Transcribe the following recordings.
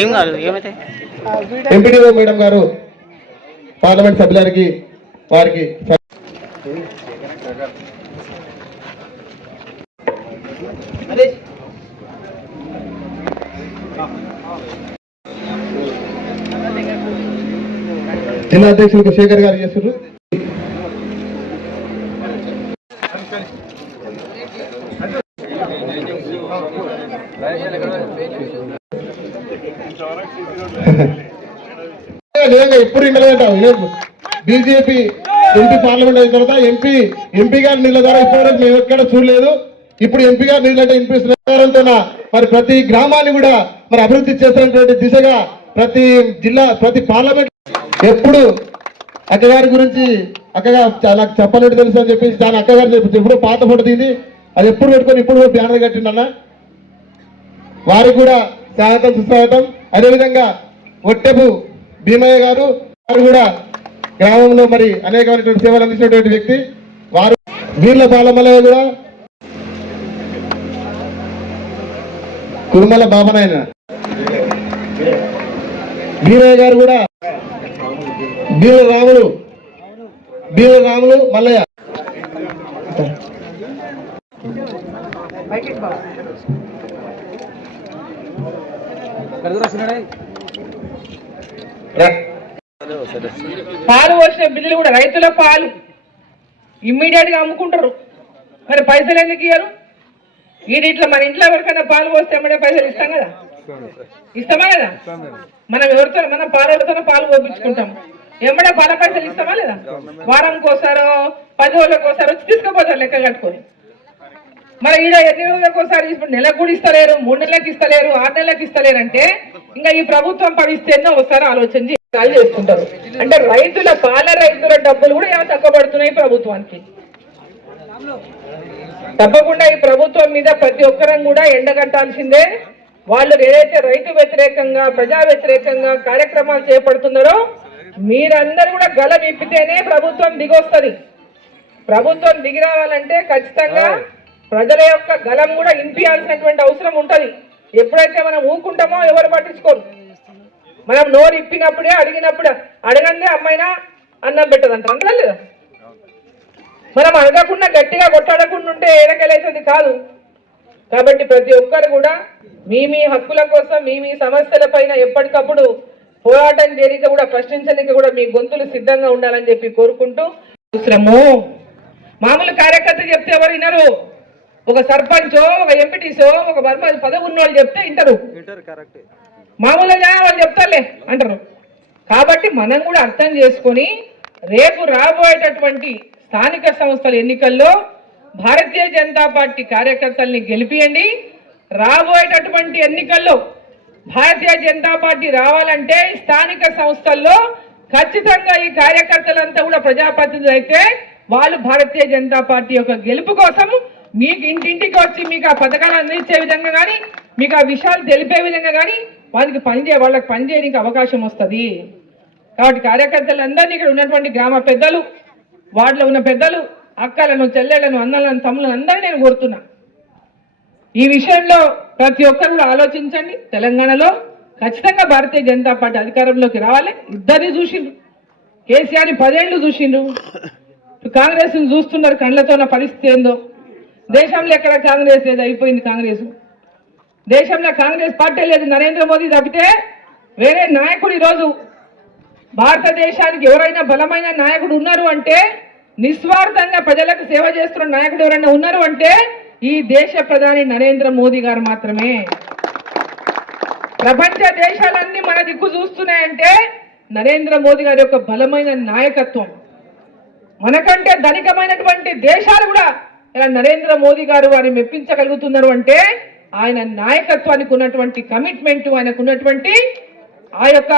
ఏం కాదు ఏమైతే ఎంపీడీఓ మేడం గారు పార్లమెంట్ సభ్యులకి వారికి జిల్లా అధ్యక్షులకు శేఖర్ గారు చేస్తున్నారు. ఎప్పుడు ఇంటలేదంటావు బీజేపీ ఎంపీ పార్లమెంట్ అయిన తర్వాత ఎంపీ గారి నీళ్ళ ద్వారా ఇప్పటివరకు మేము ఎక్కడ చూడలేదు. ఇప్పుడు ఎంపీ గారి నీళ్ళంటే వినిపిస్తున్న మరి ప్రతి గ్రామాన్ని కూడా మరి అభివృద్ధి చేస్తున్నటువంటి దిశగా ప్రతి జిల్లా ప్రతి పార్లమెంట్ ఎప్పుడు అక్కగారి గురించి అక్కగా నాకు చెప్పలేదు తెలుసు అని చెప్పేసి దాని అక్కగారు చెప్పి ఎప్పుడు పాత ఫోటో తీసి అది ఎప్పుడు పెట్టుకొని ఇప్పుడు బ్యానర్ కట్టిండన్న వారికి కూడా స్వాగతం సుస్వాగతం. అదేవిధంగా ఒట్టెపు భీమయ్య గారు వారు కూడా గ్రామంలో మరి అనేకమైనటువంటి సేవలు అందించినటువంటి వ్యక్తి. వారు వీర్ల బాలమల్లయ్య కూడా కురుమల బాబనాయన వీరయ్య గారు కూడా బీర రాములు మల్లయ్య పాలు పోసిన బిల్లులు కూడా రైతుల పాలు ఇమ్మీడియట్ గా అమ్ముకుంటారు. మరి పైసలు ఎందుకు ఇయ్యరు? ఇట్లా మన ఇంట్లో ఎవరికైనా పాలు పోస్తే ఏమంటే పైసలు ఇస్తాం కదా, ఇస్తామా కదా? మనం ఎవరితో మన పాలతో పాలు పోపించుకుంటాం, ఏమంటే పాల పైసలు ఇస్తామా లేదా? వారంకోసారో 10 రోజులకోసారి వచ్చి తీసుకుపోతారు లెక్క కట్టుకొని. మరి ఈడ ఎన్ని రోజులకోసారి ఇప్పుడు నెలకు కూడా ఇస్తలేరు, 3 నెలలకు ఇస్తలేరు, 6 నెలలకు ఇస్తలేరు అంటే ఇంకా ఈ ప్రభుత్వం పరిస్థితి ఒకసారి ఆలోచన చేసుకుంటారు. అంటే రైతుల రైతుల డబ్బులు కూడా ఏమైనా తగ్గబడుతున్నాయి ప్రభుత్వానికి. తప్పకుండా ఈ ప్రభుత్వం మీద ప్రతి ఒక్కరం కూడా ఎండగట్టాల్సిందే. వాళ్ళు ఏదైతే రైతు వ్యతిరేకంగా ప్రజా వ్యతిరేకంగా కార్యక్రమాలు చేపడుతున్నారో మీరందరూ కూడా గల విప్పితేనే ప్రభుత్వం దిగొస్తుంది. ప్రభుత్వం దిగి రావాలంటే ఖచ్చితంగా ప్రజల యొక్క గలం కూడా ఇంపియాల్సినటువంటి అవసరం ఉంటుంది. ఎప్పుడైతే మనం ఊకుంటామో ఎవరు పట్టించుకోరు. మనం నోరు ఇప్పినప్పుడే అడిగినప్పుడు అడగందే అమ్మాయినా అన్నం పెట్టదంట అంటారా లేదా? మనం అడగకుండా గట్టిగా కొట్టాడకుండా ఉంటే ఏడకెళ్ళేది కాదు. కాబట్టి ప్రతి ఒక్కరు కూడా మీ హక్కుల కోసం మీ సమస్యల పైన ఎప్పటికప్పుడు పోరాటం చేయడానికి కూడా ప్రశ్నించడానికి కూడా మీ గొంతులు సిద్ధంగా ఉండాలని చెప్పి కోరుకుంటూ అవసరము. మామూలు కార్యకర్త చెప్తే ఎవరు వినరు. ఒక సర్పంచో ఒక ఎంపీటీసో ఒక పదవి ఉన్న వాళ్ళు చెప్తే వింటారు. మామూలుగా వాళ్ళు చెప్తారులే అంటారు. కాబట్టి మనం కూడా అర్థం చేసుకొని రేపు రాబోయేటటువంటి స్థానిక సంస్థల ఎన్నికల్లో భారతీయ జనతా పార్టీ కార్యకర్తల్ని గెలిపియండి. రాబోయేటటువంటి ఎన్నికల్లో భారతీయ జనతా పార్టీ రావాలంటే స్థానిక సంస్థల్లో ఖచ్చితంగా ఈ కార్యకర్తలంతా కూడా ప్రజాప్రతినిధులు అయితే వాళ్ళు భారతీయ జనతా పార్టీ యొక్క గెలుపు కోసం మీకు ఇంటింటికి వచ్చి మీకు ఆ పథకాలు అందించే విధంగా కానీ మీకు ఆ విషయాలు తెలిపే విధంగా కానీ వాళ్ళకి పనిచేయడానికి అవకాశం వస్తుంది. కాబట్టి కార్యకర్తలందరినీ ఇక్కడ ఉన్నటువంటి గ్రామ పెద్దలు, వార్డులో ఉన్న పెద్దలు, అక్కలను, చెల్లెళ్లను, అన్నలను, తమ్ములను అందరినీ నేను కోరుతున్నా. ఈ విషయంలో ప్రతి ఒక్కరు కూడా ఆలోచించండి. తెలంగాణలో ఖచ్చితంగా భారతీయ జనతా పార్టీ అధికారంలోకి రావాలి. ఇద్దరిని చూసిండ్రు, కేసీఆర్ని 10 ఏళ్ళు చూసిండ్రు, కాంగ్రెస్ని చూస్తున్నారు. కళ్ళతో ఉన్న పరిస్థితి ఏందో. దేశంలో ఎక్కడ కాంగ్రెస్ లేదు, అయిపోయింది కాంగ్రెస్. దేశంలో కాంగ్రెస్ పార్టీ లేదు, నరేంద్ర మోదీ తప్పితే వేరే నాయకుడు ఈరోజు భారతదేశానికి ఎవరైనా బలమైన నాయకుడు ఉన్నారు అంటే, నిస్వార్థంగా ప్రజలకు సేవ చేస్తున్న నాయకుడు ఎవరైనా ఉన్నారు అంటే ఈ దేశ ప్రధాని నరేంద్ర మోదీ గారు మాత్రమే. ప్రపంచ దేశాలన్నీ మన దిక్కు చూస్తున్నాయంటే నరేంద్ర మోదీ గారి యొక్క బలమైన నాయకత్వం. మనకంటే ధనికమైనటువంటి దేశాలు కూడా ఇలా నరేంద్ర మోదీ గారు వారిని మెప్పించగలుగుతున్నారు అంటే ఆయన నాయకత్వానికి ఉన్నటువంటి కమిట్మెంట్, ఆయనకు ఉన్నటువంటి ఆ యొక్క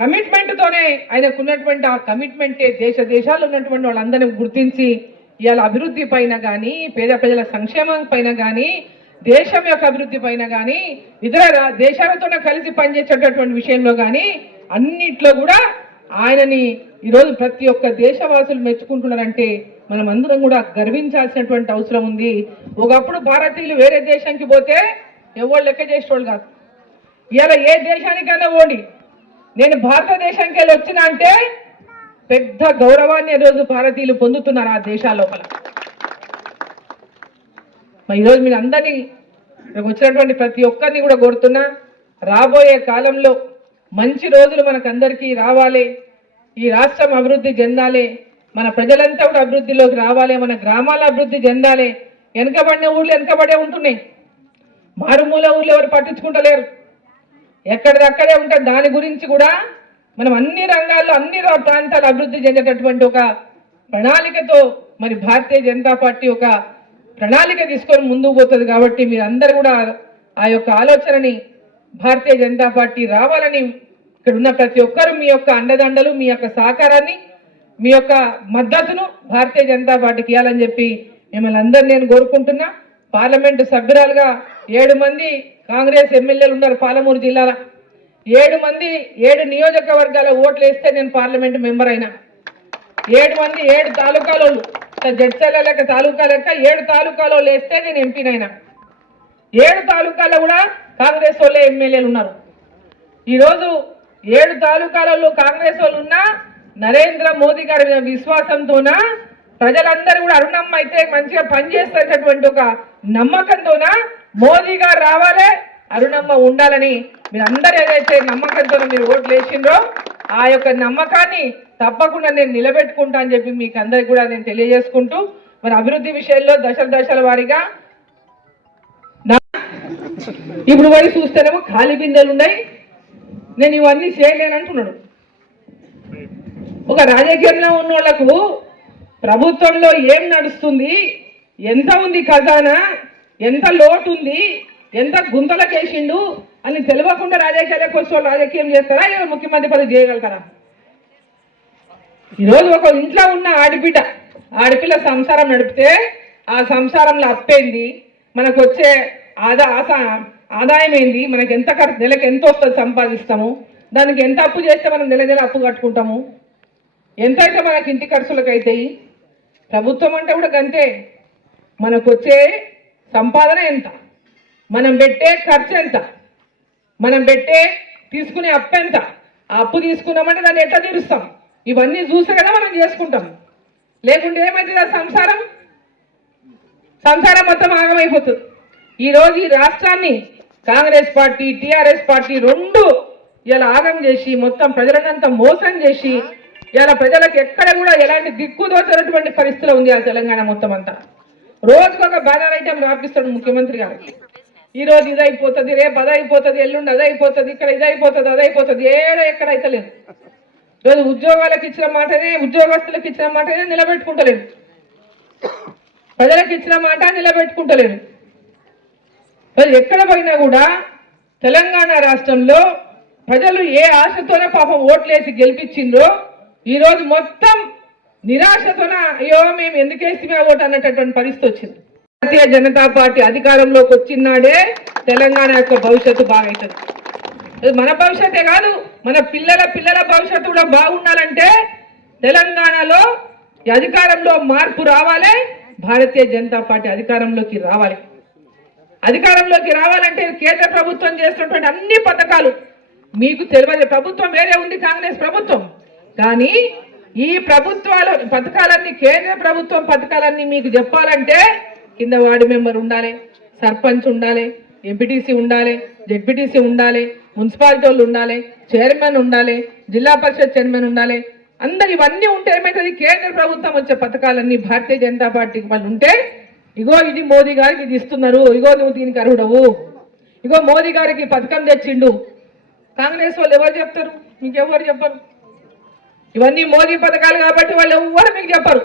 కమిట్మెంట్తోనే ఆయనకున్నటువంటి ఆ కమిట్మెంటే దేశాల్లో ఉన్నటువంటి వాళ్ళందరినీ గుర్తించి ఇవాళ అభివృద్ధి పైన కానీ, పేద ప్రజల సంక్షేమం పైన కానీ, దేశం యొక్క అభివృద్ధి పైన కానీ, ఇతర దేశాలతోనే కలిసి పనిచేసేటటువంటి విషయంలో కానీ అన్నిట్లో కూడా ఆయనని ఈరోజు ప్రతి ఒక్క దేశవాసులు మెచ్చుకుంటున్నారంటే మనం అందరం కూడా గర్వించాల్సినటువంటి అవసరం ఉంది. ఒకప్పుడు భారతీయులు వేరే దేశానికి పోతే ఎవరు లెక్క చేసేవాళ్ళు కాదు. ఇవాళ ఏ దేశానికైనా పోండి, నేను భారతదేశానికి వెళ్ళి వచ్చినా అంటే పెద్ద గౌరవాన్ని ఈరోజు భారతీయులు పొందుతున్నారు ఆ దేశాల లోపల. మరి ఈరోజు మీరు అందరినీ ఇక్కడికి వచ్చినటువంటి ప్రతి ఒక్కరిని కూడా కోరుతున్నా, రాబోయే కాలంలో మంచి రోజులు మనకందరికీ రావాలి, ఈ రాష్ట్రం అభివృద్ధి చెందాలి, మన ప్రజలంతా కూడా అభివృద్ధిలోకి రావాలి, మన గ్రామాల అభివృద్ధి చెందాలి. వెనకబడిన ఊళ్ళో వెనకబడే ఉంటున్నాయి, మారుమూల ఊళ్ళో ఎవరు పట్టించుకుంటలేరు, ఎక్కడిదక్కడే ఉంటారు. దాని గురించి కూడా మనం అన్ని రంగాల్లో అన్ని ప్రాంతాలు అభివృద్ధి చెందేటటువంటి ఒక ప్రణాళికతో మరి భారతీయ జనతా పార్టీ ఒక ప్రణాళిక తీసుకొని ముందుకు పోతుంది. కాబట్టి మీరు అందరు కూడా ఆ యొక్క ఆలోచనని భారతీయ జనతా పార్టీ రావాలని ఇక్కడ ఉన్న ప్రతి ఒక్కరు మీ యొక్క అండదండలు, మీ యొక్క సహకారాన్ని, మీ యొక్క మద్దతును భారతీయ జనతా పార్టీకి ఇవ్వాలని చెప్పి మిమ్మల్ని అందరు నేను కోరుకుంటున్నా. పార్లమెంటు సభ్యురాలుగా 7 మంది కాంగ్రెస్ ఎమ్మెల్యేలు ఉన్నారు పాలమూరు జిల్లాలో. 7 నియోజకవర్గాల ఓట్లు వేస్తే నేను పార్లమెంటు మెంబర్ అయినా. 7 మంది 7 తాలూకాలో జడ్చర్ల లెక్క తాలూకా లెక్క 7 తాలూకాలో వేస్తే నేను ఎంపీనైనా. 7 తాలూకాలో కూడా కాంగ్రెస్ వాళ్ళే ఎమ్మెల్యేలు ఉన్నారు. ఈరోజు 7 తాలూకాలలో కాంగ్రెస్ వాళ్ళు ఉన్నా నరేంద్ర మోదీ గారి మీద విశ్వాసంతోన ప్రజలందరూ కూడా అరుణమ్మ అయితే మంచిగా పనిచేస్తున్నటువంటి ఒక నమ్మకంతోన మోదీ గారు రావాలి, అరుణమ్మ ఉండాలని మీరు అందరూ ఏదైతే నమ్మకంతో మీరు ఓట్లు వేసిండ్రో ఆ యొక్క నమ్మకాన్ని తప్పకుండా నేను నిలబెట్టుకుంటా అని చెప్పి మీకు అందరికి కూడా నేను తెలియజేసుకుంటూ, మరి అభివృద్ధి విషయంలో దశల వారీగా ఇప్పుడు పోయి చూస్తేనేమో ఖాళీ బిందెలు ఉన్నాయి, నేను ఇవన్నీ చేయలేనంటున్నాడు. ఒక రాజకీయంలో ఉన్న వాళ్లకు ప్రభుత్వంలో ఏం నడుస్తుంది, ఎంత ఉంది ఖజానా, ఎంత లోటు ఉంది, ఎంత గుంతలకేసిండు అని తెలియకుండా రాజకీయాలకు వచ్చి రాజకీయం చేస్తారా, లేదా ముఖ్యమంత్రి పదవి చేయగలుగుతారా? ఈరోజు ఒక ఇంట్లో ఉన్న ఆడపిల్ల సంసారం నడిపితే ఆ సంసారంలో అప్పేంది, మనకు వచ్చే ఆదాయం ఏంది, మనకి ఎంత నెలకు ఎంత వస్తుంది సంపాదిస్తాము, దానికి ఎంత అప్పు చేస్తే మనం నెల అప్పు కట్టుకుంటాము, ఎంతైతే మనకి ఇంటి ఖర్చులకు అవుతాయి. ప్రభుత్వం అంటే కూడా అంతే, మనకు వచ్చే సంపాదన ఎంత, మనం పెట్టే ఖర్చు ఎంత, మనం తీసుకునే అప్పు ఎంత, ఆ అప్పు తీసుకున్నామంటే దాన్ని ఎట్లా తీరుస్తాం, ఇవన్నీ చూసే కదా మనం చేసుకుంటాం. లేకుంటే ఏమవుతుంది, ఆ సంసారం మొత్తం ఆగమైపోతుంది. ఈరోజు ఈ రాష్ట్రాన్ని కాంగ్రెస్ పార్టీ టీఆర్ఎస్ పార్టీ 2 ఇలా ఆగం చేసి మొత్తం ప్రజలనంతా మోసం చేసి ఇలా ప్రజలకు ఎక్కడ కూడా ఎలాంటి దిక్కుదోచినటువంటి పరిస్థితిలో ఉంది ఆ తెలంగాణ మొత్తం అంతా. రోజుకొక బ్యానర్ ఐటెం రాపిస్తాడు ముఖ్యమంత్రి గారు. ఈ రోజు ఇదైపోతుంది, రేపు అదైపోతుంది, ఎల్లుండి అదైపోతుంది, ఇక్కడ ఇదైపోతుంది అదైపోతుంది, ఎక్కడైతే లేదు. ఈరోజు ఉద్యోగాలకు ఇచ్చిన మాటనే, ఉద్యోగస్తులకు ఇచ్చిన మాటనే నిలబెట్టుకుంటలేదు, ప్రజలకు ఇచ్చిన మాట నిలబెట్టుకుంటలేదు. ఎక్కడ పోయినా కూడా తెలంగాణ రాష్ట్రంలో ప్రజలు ఏ ఆశతోనే పాపం ఓట్లేసి గెలిపించిండ్రో ఈరోజు మొత్తం నిరాశతోన అయ్యో మేము ఎందుకేసి ఓటు అన్నటువంటి పరిస్థితి వచ్చింది. భారతీయ జనతా పార్టీ అధికారంలోకి వచ్చినాడే తెలంగాణ యొక్క భవిష్యత్తు బాగవుతుంది. మన భవిష్యత్తే కాదు, మన పిల్లల భవిష్యత్తు కూడా బాగుండాలంటే తెలంగాణలో అధికారంలో మార్పు రావాలి, భారతీయ జనతా పార్టీ అధికారంలోకి రావాలి. అధికారంలోకి రావాలంటే కేంద్ర ప్రభుత్వం చేస్తున్నటువంటి అన్ని పథకాలు మీకు తెలియదు. ప్రభుత్వం వేరే ఉంది, కాంగ్రెస్ ప్రభుత్వం, కానీ ఈ ప్రభుత్వాల పథకాలన్నీ, కేంద్ర ప్రభుత్వం పథకాలన్నీ మీకు చెప్పాలంటే కింద వార్డు మెంబర్ ఉండాలి, సర్పంచ్ ఉండాలి, ఎంపీటీసీ ఉండాలి, జెడ్పీటీసీ ఉండాలి, మున్సిపాలిటీ వాళ్ళు ఉండాలి, చైర్మన్ ఉండాలి, జిల్లా పరిషత్ చైర్మన్ ఉండాలి. అందరు ఇవన్నీ ఉంటే ఏమవుతుంది, కేంద్ర ప్రభుత్వం వచ్చే పథకాలన్నీ భారతీయ జనతా పార్టీకి వాళ్ళు ఉంటే ఇగో ఇది మోదీ గారికి ఇది ఇస్తున్నారు, ఇగో నువ్వు దీనికి అర్హుడవు, ఇగో మోదీ గారికి పథకం తెచ్చిండు. కాంగ్రెస్ వాళ్ళు ఎవరు చెప్తారు, మీకు ఎవరు చెప్పరు. ఇవన్నీ మోదీ పథకాలు కాబట్టి వాళ్ళు ఎవరు మీకు చెప్పరు.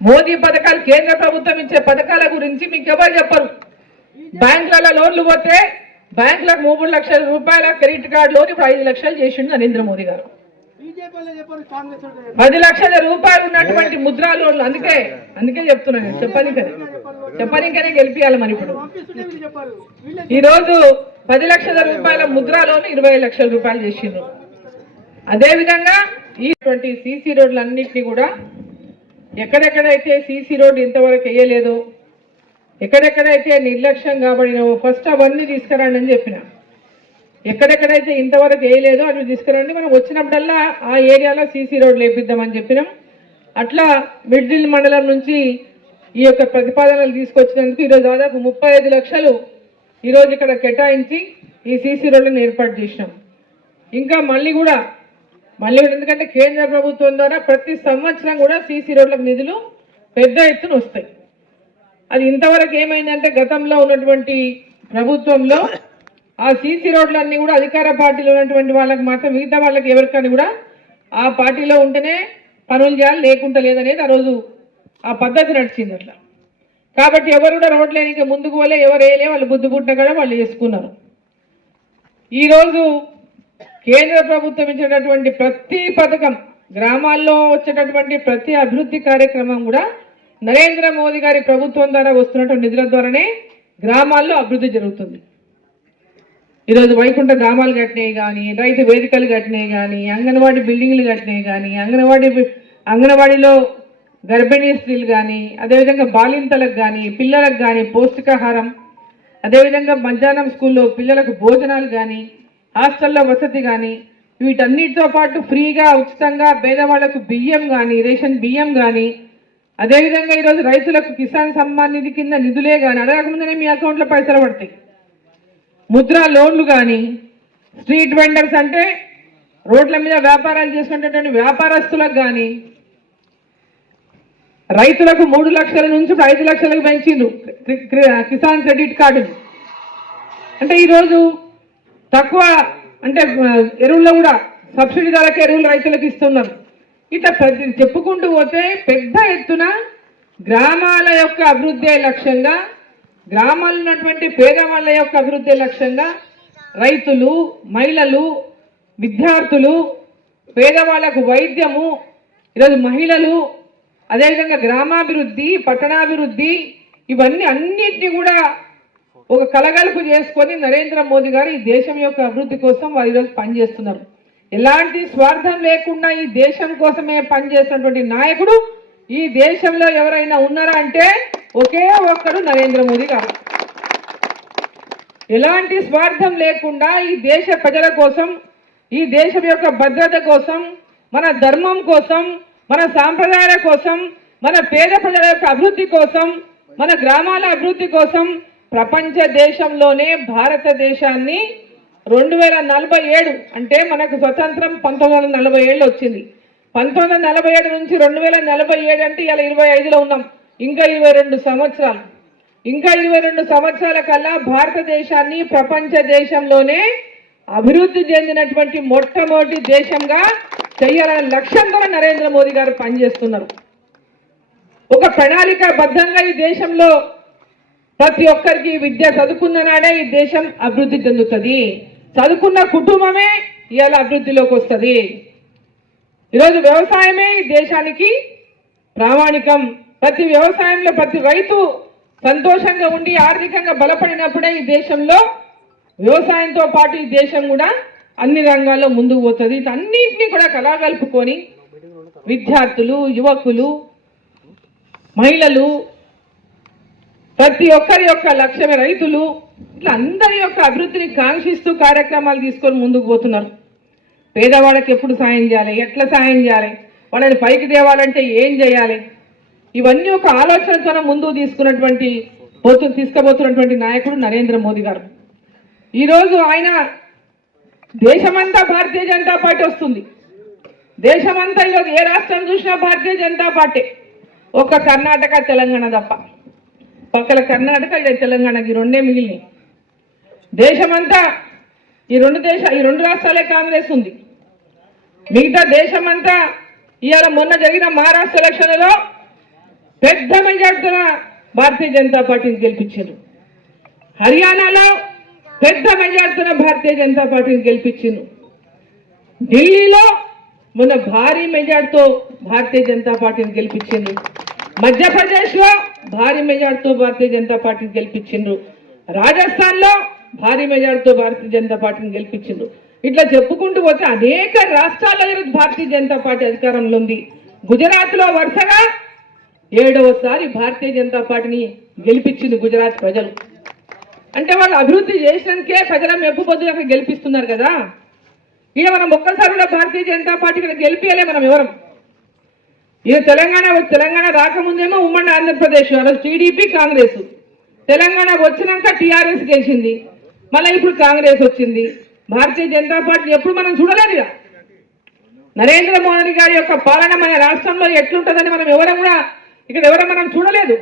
మోదీ పథకాలు, కేంద్ర ప్రభుత్వం ఇచ్చే పథకాల గురించి మీకు ఎవరు చెప్పరు. బ్యాంకులలో లోన్లు పోతే బ్యాంకులకు 3 లక్షల రూపాయల క్రెడిట్ కార్డు లోన్ ఇప్పుడు 5 లక్షలు చేసిండు నరేంద్ర మోదీ గారు. 10 లక్షల రూపాయలు ఉన్నటువంటి ముద్రా లోన్లు, అందుకే చెప్తున్నాను, చెప్పనికనే గెలిపియాలి. మరి ఇప్పుడు ఈరోజు 10 లక్షల రూపాయల ముద్రా లోన్ 20 లక్షల రూపాయలు చేసిండ్రు. అదేవిధంగా ఈ సీసీ రోడ్లన్నింటినీ కూడా ఎక్కడెక్కడైతే సీసీ రోడ్డు ఇంతవరకు వేయలేదు, ఎక్కడెక్కడైతే నిర్లక్ష్యం కాబడినావో ఫస్ట్ అవన్నీ తీసుకురండి అని చెప్పిన. ఎక్కడెక్కడైతే ఇంతవరకు వేయలేదో అవి తీసుకురండి, మనం వచ్చినప్పుడల్లా ఆ ఏరియాలో సీసీ రోడ్లు వేపిద్దామని చెప్పినాం. అట్లా మిడ్జిల్ మండలం నుంచి ఈ యొక్క ప్రతిపాదనలు తీసుకొచ్చినందుకు ఈరోజు దాదాపు 35 లక్షలు ఈరోజు ఇక్కడ కేటాయించి ఈ సీసీ రోడ్లను ఏర్పాటు చేసినాం. ఇంకా మళ్ళీ ఎందుకంటే కేంద్ర ప్రభుత్వం ద్వారా ప్రతి సంవత్సరం కూడా సీసీ రోడ్లకు నిధులు పెద్ద ఎత్తున వస్తాయి. అది ఇంతవరకు ఏమైందంటే గతంలో ఉన్నటువంటి ప్రభుత్వంలో ఆ సీసీ రోడ్లన్నీ కూడా అధికార పార్టీలో ఉన్నటువంటి వాళ్ళకి మాత్రం, మిగతా వాళ్ళకి ఎవరికైనా కూడా ఆ పార్టీలో ఉంటేనే పనులు చేయాలి, లేకుండా లేదనేది ఆ రోజు ఆ పద్ధతి నడిచింది అట్లా. కాబట్టి ఎవరు కూడా రోడ్లేని ఇంకా ముందుకు పోలే, ఎవరు వేయలే, వాళ్ళు బుద్ధి పుట్టిన కూడా వాళ్ళు చేసుకున్నారు. ఈరోజు కేంద్ర ప్రభుత్వం ఇచ్చేటటువంటి ప్రతి పథకం, గ్రామాల్లో వచ్చేటటువంటి ప్రతి అభివృద్ధి కార్యక్రమం కూడా నరేంద్ర మోదీ గారి ప్రభుత్వం ద్వారా వస్తున్నటువంటి నిధుల ద్వారానే గ్రామాల్లో అభివృద్ధి జరుగుతుంది. ఈరోజు వైకుంఠ గ్రామాలు కట్టినాయి కానీ, రైతు వేదికలు కట్టినాయి కానీ, అంగన్వాడీ బిల్డింగ్లు కట్టినాయి కానీ, అంగన్వాడీలో గర్భిణీ స్త్రీలు కానీ, అదేవిధంగా బాలింతలకు కానీ, పిల్లలకు కానీ పౌష్టికాహారం, అదేవిధంగా మధ్యాహ్నం స్కూల్లో పిల్లలకు భోజనాలు కానీ, హాస్టల్లో వసతి కానీ, వీటన్నిటితో పాటు ఫ్రీగా ఉచితంగా పేదవాళ్లకు బియ్యం కానీ, రేషన్ బియ్యం కానీ, అదేవిధంగా ఈరోజు రైతులకు కిసాన్ సమ్మాన్ నిధి కింద నిధులే కానీ అడగకముందనే మీ అకౌంట్లో పైసలు పడతాయి. ముద్రా లోన్లు కానీ, స్ట్రీట్ వెండర్స్ అంటే రోడ్ల మీద వ్యాపారాలు చేసుకునేటువంటి వ్యాపారస్తులకు కానీ, రైతులకు 3 లక్షల నుంచి 5 లక్షలకు పెంచిండు కిసాన్ క్రెడిట్ కార్డుని. అంటే ఈరోజు తక్కువ అంటే ఎరువుల్లో కూడా సబ్సిడీ ధరకే ఎరువులు రైతులకు ఇస్తున్నారు. ఇట్లా చెప్పుకుంటూ పోతే పెద్ద ఎత్తున గ్రామాల యొక్క అభివృద్ధి లక్ష్యంగా, గ్రామాల్లో ఉన్నటువంటి పేదవాళ్ళ యొక్క అభివృద్ధి లక్ష్యంగా రైతులు, మహిళలు, విద్యార్థులు, పేదవాళ్లకు వైద్యము, ఈరోజు మహిళలు, అదేవిధంగా గ్రామాభివృద్ధి, పట్టణాభివృద్ధి, ఇవన్నీ అన్నింటినీ కూడా ఒక కలగలుపు చేసుకొని నరేంద్ర మోదీ గారు ఈ దేశం యొక్క అభివృద్ధి కోసం వారు ఈరోజు పనిచేస్తున్నారు. ఎలాంటి స్వార్థం లేకుండా ఈ దేశం కోసమే పనిచేస్తున్నటువంటి నాయకుడు ఈ దేశంలో ఎవరైనా ఉన్నారా అంటే ఒకే ఒక్కడు నరేంద్ర మోదీ గారు. ఎలాంటి స్వార్థం లేకుండా ఈ దేశ ప్రజల కోసం, ఈ దేశం యొక్క భద్రత కోసం, మన ధర్మం కోసం, మన సాంప్రదాయాల కోసం, మన పేద ప్రజల యొక్క అభివృద్ధి కోసం, మన గ్రామాల అభివృద్ధి కోసం ప్రపంచ దేశంలోనే భారతదేశాన్ని 2047 అంటే మనకు స్వతంత్రం 1947 వచ్చింది. 1947 నుంచి 2047 అంటే ఇలా 25లో ఉన్నాం. ఇంకా 22 సంవత్సరాలు, ఇంకా 22 సంవత్సరాల కల్లా భారతదేశాన్ని ప్రపంచ దేశంలోనే అభివృద్ధి చెందినటువంటి మొట్టమొదటి దేశంగా చేయాలనే లక్ష్యంతో నరేంద్ర మోదీ గారు పనిచేస్తున్నారు. ఒక ప్రణాళికాబద్ధంగా ఈ దేశంలో ప్రతి ఒక్కరికి విద్య చదువుకున్న నాడే ఈ దేశం అభివృద్ధి చెందుతుంది. చదువుకున్న కుటుంబమే ఇవాళ అభివృద్ధిలోకి వస్తుంది. ఈరోజు వ్యవసాయమే ఈ దేశానికి ప్రామాణికం. ప్రతి వ్యవసాయంలో ప్రతి రైతు సంతోషంగా ఉండి ఆర్థికంగా బలపడినప్పుడే ఈ దేశంలో వ్యవసాయంతో పాటు ఈ దేశం కూడా అన్ని రంగాల్లో ముందుకు పోతుంది. అన్నింటినీ కూడా కలగలుపుకొని విద్యార్థులు, యువకులు, మహిళలు, ప్రతి ఒక్కరి యొక్క లక్ష్యమే రైతులు, ఇట్లా అందరి యొక్క అభివృద్ధిని కాంక్షిస్తూ కార్యక్రమాలు తీసుకొని ముందుకు పోతున్నారు. పేదవాళ్ళకి ఎప్పుడు సాయం చేయాలి, ఎట్లా సాయం చేయాలి, వాళ్ళని పైకి తేవాలంటే ఏం చేయాలి, ఇవన్నీ ఒక ఆలోచనతో ముందుకు తీసుకుపోతున్నటువంటి నాయకుడు నరేంద్ర మోదీ గారు. ఈరోజు ఆయన దేశమంతా భారతీయ జనతా పార్టీ వస్తుంది. దేశమంతా ఈరోజు ఏ రాష్ట్రం చూసినా భారతీయ జనతా పార్టీ, ఒక్క కర్ణాటక, తెలంగాణ తప్ప. పక్కల కర్ణాటక, ఇక్కడ తెలంగాణకి రెండే మిగిలినాయి. దేశమంతా ఈ రెండు రాష్ట్రాలే కాంగ్రెస్ ఉంది. మిగతా దేశమంతా ఇవాళ మొన్న జరిగిన మహారాష్ట్ర ఎలక్షన్లలో పెద్ద మెజార్టీతో భారతీయ జనతా పార్టీని గెలిపించారు. హర్యానాలో పెద్ద మెజార్టీతో భారతీయ జనతా పార్టీని గెలిపించారు. ఢిల్లీలో మొన్న భారీ మెజార్టీతో భారతీయ జనతా పార్టీని గెలిపించారు. మధ్యప్రదేశ్లో భారీ మెజార్టీతో భారతీయ జనతా పార్టీని గెలిపించిండ్రు. రాజస్థాన్లో భారీ మెజార్టీతో భారతీయ జనతా పార్టీని గెలిపించిండ్రు. ఇట్లా చెప్పుకుంటూ పోతే అనేక రాష్ట్రాల్లో భారతీయ జనతా పార్టీ అధికారంలో ఉంది. గుజరాత్లో వరుసగా 7వసారి భారతీయ జనతా పార్టీని గెలిపించింది గుజరాత్ ప్రజలు. అంటే వాళ్ళు అభివృద్ధి చేసినందుకే ప్రజల మెప్పు పొద్దున అక్కడ గెలిపిస్తున్నారు కదా. ఇక మనం ఒక్కసారి కూడా భారతీయ జనతా పార్టీకి గెలిపియలే మనం ఎవరం. ఇక తెలంగాణ రాకముందేమో ఉమ్మడి ఆంధ్రప్రదేశ్ అసలు టీడీపీ కాంగ్రెస్, తెలంగాణ వచ్చినాక టీఆర్ఎస్ గెలిచింది, మళ్ళీ ఇప్పుడు కాంగ్రెస్ వచ్చింది. భారతీయ జనతా పార్టీ ఎప్పుడు మనం చూడలేదు. ఇక నరేంద్ర మోదీ గారి యొక్క పాలన మన రాష్ట్రంలో ఎట్లుంటుందని మనం ఎవరం మనం చూడలేదు.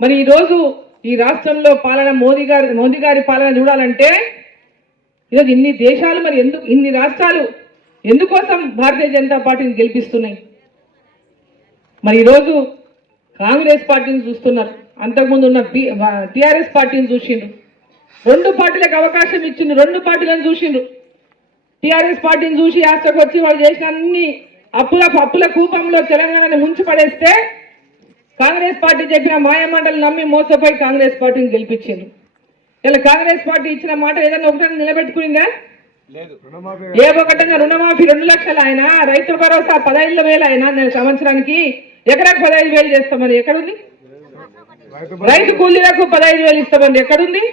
మరి ఈరోజు ఈ రాష్ట్రంలో పాలన మోదీ గారి పాలన చూడాలంటే ఈరోజు ఇన్ని దేశాలు మరి ఇన్ని రాష్ట్రాలు ఎందుకోసం భారతీయ జనతా పార్టీని గెలిపిస్తున్నాయి? మరి ఈరోజు కాంగ్రెస్ పార్టీని చూస్తున్నారు, అంతకుముందు ఉన్న టీఆర్ఎస్ పార్టీని చూసిండ్రు. 2 పార్టీలకు అవకాశం ఇచ్చిండ్రు, 2 పార్టీలను చూసిండ్రు. టీఆర్ఎస్ పార్టీని చూసి ఆశకు వచ్చి వాళ్ళు చేసిన అన్ని అప్పుల కూపంలో తెలంగాణని ముంచి పడేస్తే కాంగ్రెస్ పార్టీ చెప్పిన మాయమాటలు నమ్మి మోసపోయి కాంగ్రెస్ పార్టీని గెలిపించారు. ఇలా కాంగ్రెస్ పార్టీ ఇచ్చిన మాట ఏదైనా ఒకటి నిలబెట్టుకునిందా? ఏ ఒకటన్నా రుణమాఫీ 2 లక్షలు అయినా, రైతు భరోసా 15,000 అయినా సంవత్సరానికి ఎకరాకు 15,000 చేస్తామని ఎక్కడుంది? రైతు కూలీలకు 15,000 ఇస్తామండి ఎక్కడుంది?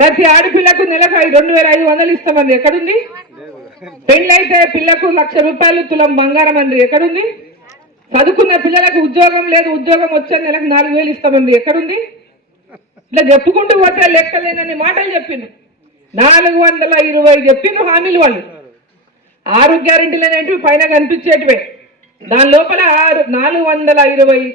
ప్రతి ఆడపిల్లకు నెలకు 2,500 ఇస్తామండి ఎక్కడుంది? పెళ్ళైతే పిల్లకు 1,00,000 రూపాయలు తులం బంగారం అండి ఎక్కడుంది? చదువుకున్న పిల్లలకు ఉద్యోగం లేదు, ఉద్యోగం వచ్చే నెలకు 4,000 ఇస్తామండి ఎక్కడుంది? ఇట్లా చెప్పుకుంటూ పోతే లెక్కలేనని మాటలు చెప్పిండు. 420 చెప్పిండ్రు హామీలు వాళ్ళు. 6 గ్యారెంటీలు అనేటివి పైన కనిపించేటివే, దాని లోపల 420